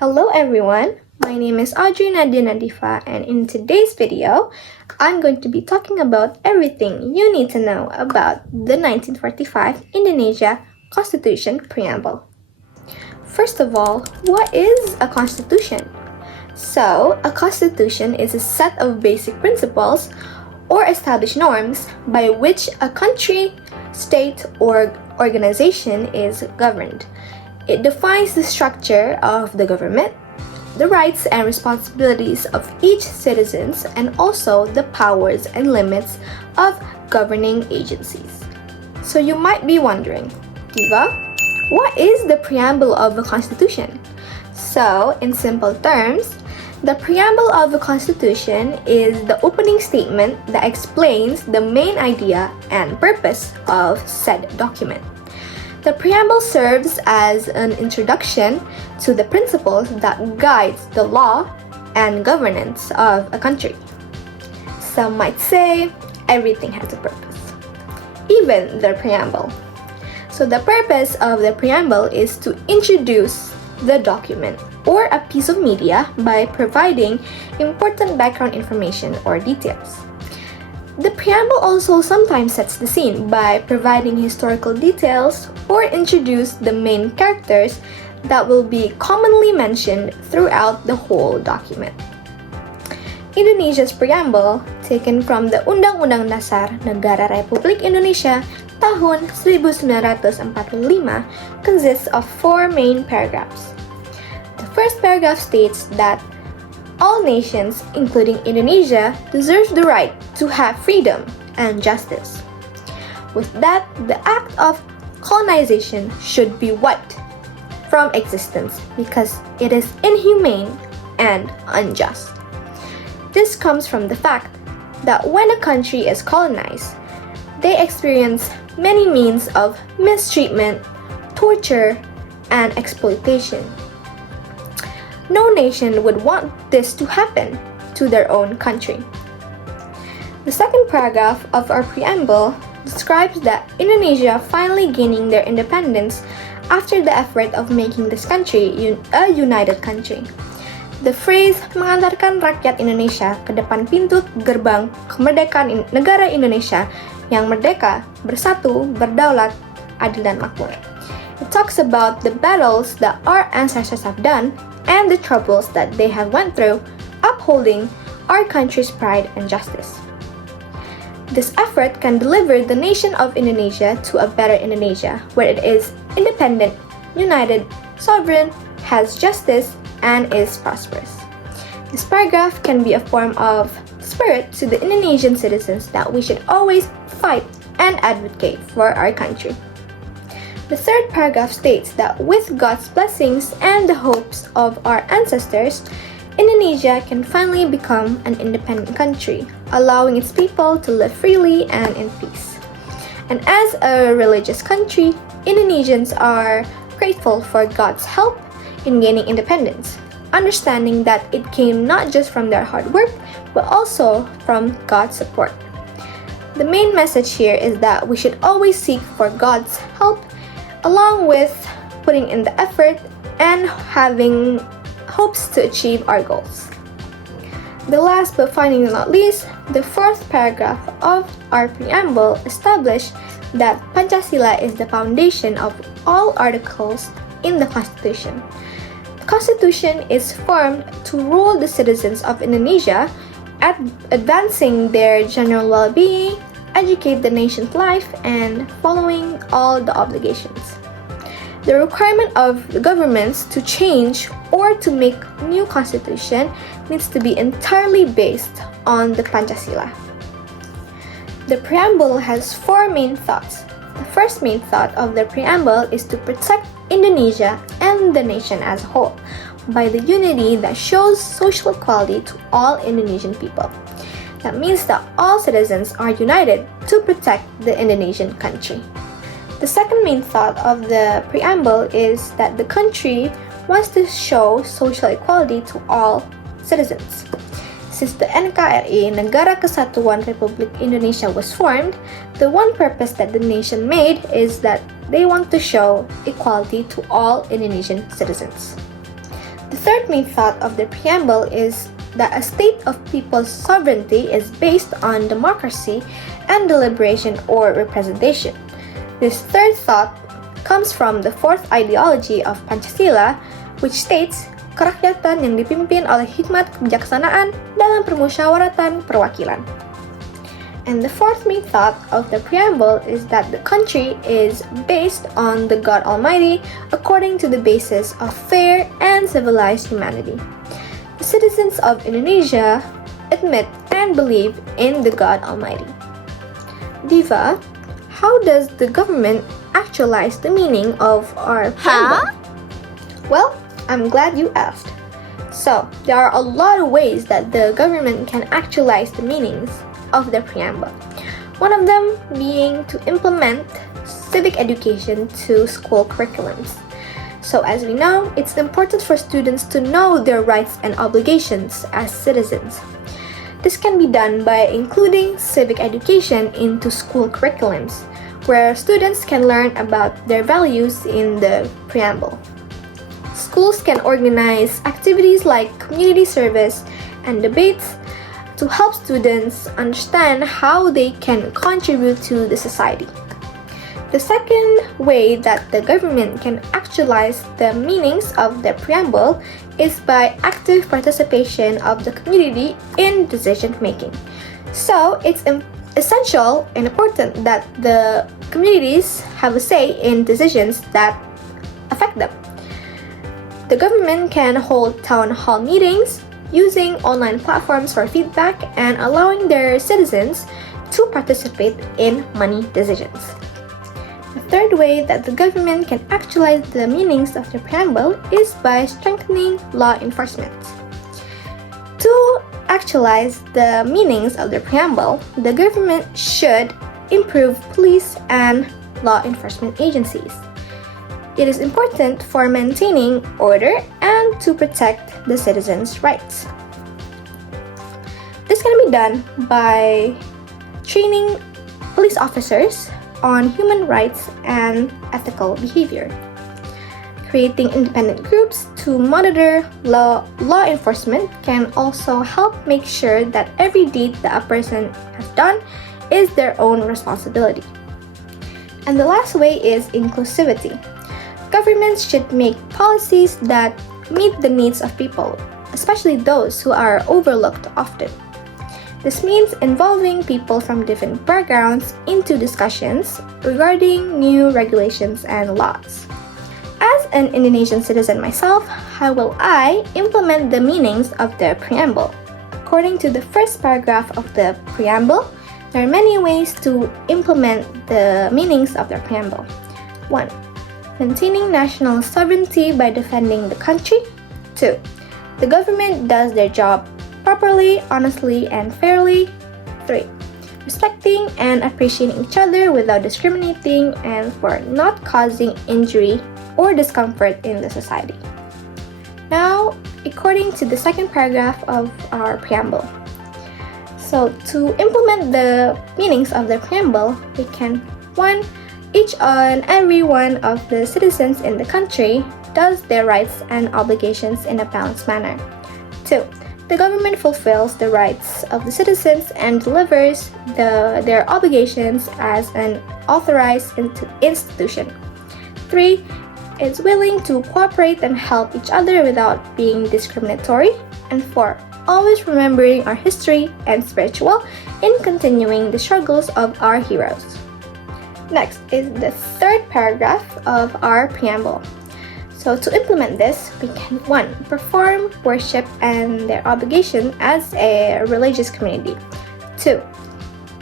Hello everyone, my name is Audrey Nadya and in today's video, I'm going to be talking about everything you need to know about the 1945 Indonesia Constitution Preamble. First of all, what is a constitution? So, a constitution is a set of basic principles or established norms by which a country, state, or organization is governed. It defines the structure of the government, the rights and responsibilities of each citizen, and also the powers and limits of governing agencies. So you might be wondering, Diva, what is the preamble of a constitution? So, in simple terms, the preamble of a constitution is the opening statement that explains the main idea and purpose of said document. The preamble serves as an introduction to the principles that guides the law and governance of a country. Some might say everything has a purpose, even the preamble. So the purpose of the preamble is to introduce the document or a piece of media by providing important background information or details. The preamble also sometimes sets the scene by providing historical details or introduce the main characters that will be commonly mentioned throughout the whole document. Indonesia's preamble, taken from the Undang-Undang Dasar Negara Republik Indonesia tahun 1945, consists of 4 main paragraphs. The first paragraph states that all nations, including Indonesia, deserve the right to have freedom and justice. With that, the act of colonization should be wiped from existence because it is inhumane and unjust. This comes from the fact that when a country is colonized, they experience many means of mistreatment, torture, and exploitation. No nation would want this to happen to their own country. The second paragraph of our preamble describes that Indonesia finally gaining their independence after the effort of making this country a united country. The phrase mengantarkan rakyat Indonesia ke depan pintu gerbang kemerdekaan negara Indonesia yang merdeka, bersatu, berdaulat, adil dan makmur. It talks about the battles that our ancestors have done and the troubles that they have went through upholding our country's pride and justice. This effort can deliver the nation of Indonesia to a better Indonesia, where it is independent, united, sovereign, has justice, and is prosperous. This paragraph can be a form of spirit to the Indonesian citizens that we should always fight and advocate for our country. The third paragraph states that with God's blessings and the hopes of our ancestors, Indonesia can finally become an independent country, allowing its people to live freely and in peace. And as a religious country, Indonesians are grateful for God's help in gaining independence, understanding that it came not just from their hard work, but also from God's support. The main message here is that we should always seek for God's help along with putting in the effort and having hopes to achieve our goals. The last but finally not least, the fourth paragraph of our preamble established that Pancasila is the foundation of all articles in the Constitution. The Constitution is formed to rule the citizens of Indonesia at advancing their general well-being, educate the nation's life, and following all the obligations. The requirement of the governments to change or to make new constitution needs to be entirely based on the Pancasila. The preamble has 4 main thoughts. The first main thought of the preamble is to protect Indonesia and the nation as a whole by the unity that shows social equality to all Indonesian people. That means that all citizens are united to protect the Indonesian country. The second main thought of the preamble is that the country wants to show social equality to all citizens. Since the NKRI, Negara Kesatuan Republik Indonesia, was formed, the one purpose that the nation made is that they want to show equality to all Indonesian citizens. The third main thought of the preamble is that a state of people's sovereignty is based on democracy and deliberation or representation. This third thought comes from the fourth ideology of Pancasila, which states kerakyatan yang dipimpin oleh hikmat kebijaksanaan dalam permusyawaratan perwakilan. And the fourth main thought of the preamble is that the country is based on the God Almighty according to the basis of fair and civilized humanity. The citizens of Indonesia admit and believe in the God Almighty. Diva, how does the government actualize the meaning of our preamble? Well, I'm glad you asked. So, there are a lot of ways that the government can actualize the meanings of the preamble. One of them being to implement civic education to school curriculums. So as we know, it's important for students to know their rights and obligations as citizens. This can be done by including civic education into school curriculums, where students can learn about their values in the preamble. Schools can organize activities like community service and debates to help students understand how they can contribute to the society. The second way that the government can actualize the meanings of the preamble is by active participation of the community in decision making. So it's essential and important that the communities have a say in decisions that affect them. The government can hold town hall meetings using online platforms for feedback and allowing their citizens to participate in money decisions. The third way that the government can actualize the meanings of the preamble is by strengthening law enforcement. To actualize the meanings of the preamble, the government should improve police and law enforcement agencies. It is important for maintaining order and to protect the citizens' rights. This can be done by training police officers on human rights and ethical behavior, creating independent groups to monitor law enforcement can also help make sure that every deed that a person has done is their own responsibility. And the last way is inclusivity. Governments should make policies that meet the needs of people, especially those who are overlooked often. This means involving people from different backgrounds into discussions regarding new regulations and laws. As an Indonesian citizen myself, how will I implement the meanings of the preamble? According to the first paragraph of the preamble, there are many ways to implement the meanings of the preamble. 1. Maintaining national sovereignty by defending the country. 2. The government does their job properly, honestly, and fairly. 3. Respecting and appreciating each other without discriminating and for not causing injury or discomfort in the society. Now, according to the second paragraph of our preamble. So, to implement the meanings of the preamble, we can 1. Each and every one of the citizens in the country does their rights and obligations in a balanced manner. 2. The government fulfills the rights of the citizens and delivers their obligations as an authorized institution. 3. Is willing to cooperate and help each other without being discriminatory. And 4. Always remembering our history and spiritual in continuing the struggles of our heroes. Next is the third paragraph of our preamble. So to implement this, we can 1. Perform worship and their obligation as a religious community. 2.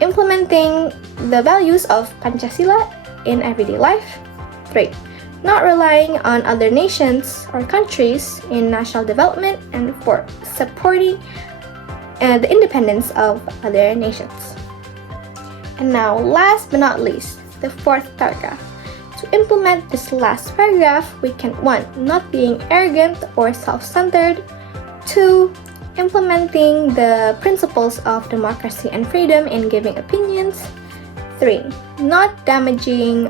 Implementing the values of Pancasila in everyday life. 3. Not relying on other nations or countries in national development. And 4. Supporting the independence of other nations. And now, last but not least, the fourth paragraph. To implement this last paragraph, we can 1. Not being arrogant or self-centered. 2. Implementing the principles of democracy and freedom in giving opinions. 3. Not damaging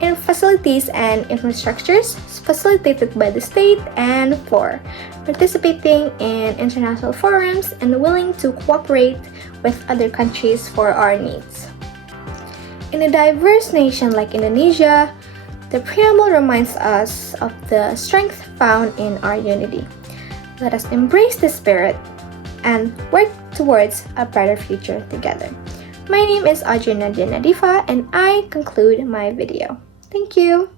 in facilities and infrastructures facilitated by the state, and 4. Participating in international forums and willing to cooperate with other countries for our needs. In a diverse nation like Indonesia, the preamble reminds us of the strength found in our unity. Let us embrace the spirit and work towards a brighter future together. My name is Audrey Nadya and I conclude my video. Thank you.